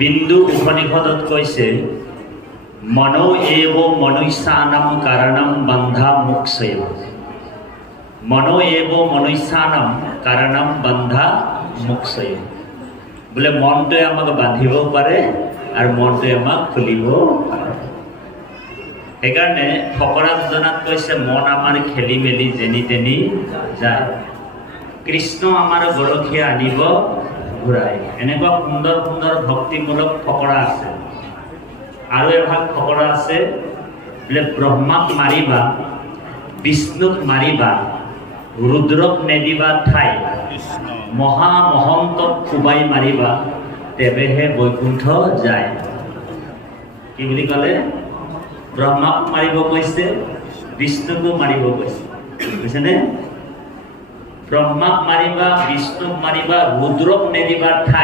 বিন্দু উপনিষদত কৈছে মনো এব মনুষ্যানাম কাৰণম বন্ধা মোক্ষয়। মনো এব মনুষ্যানাম কাৰণম বন্ধা মোক্ষয়। বোলে মনটোৱে আমাক বান্ধিব পাৰে আৰু মনটোৱে আমাক খুলিব পাৰে। সেইকাৰণে ফকৰা যোজনাত কৈছে মন আমাৰ খেলি মেলি যেনি তেনি যায়, কৃষ্ণ আমাৰ গৰখীয়া আনিব ঘূৰাই। এনেকুৱা সুন্দৰ সুন্দৰ ভক্তিমূলক ফকৰা আছে। আৰু এভাগ ফকৰা আছে বোলে ব্ৰহ্মাক মাৰিবা, বিষ্ণুক মাৰিবা, ৰুদ্ৰক নেদিবা ঠাই, মহা মহন্তক কোবাই মাৰিবা, তেৱেহে বৈকুণ্ঠ যায়। কি বুলি ক'লে? ব্ৰহ্মাক মাৰিব কৈছে, বিষ্ণুকো মাৰিব কৈছে, বুজিছেনে? ব্ৰহ্মাক মাৰিবা, বিষ্ণুক মাৰিবা, ৰুদ্ৰক নেদিবা ঠাই।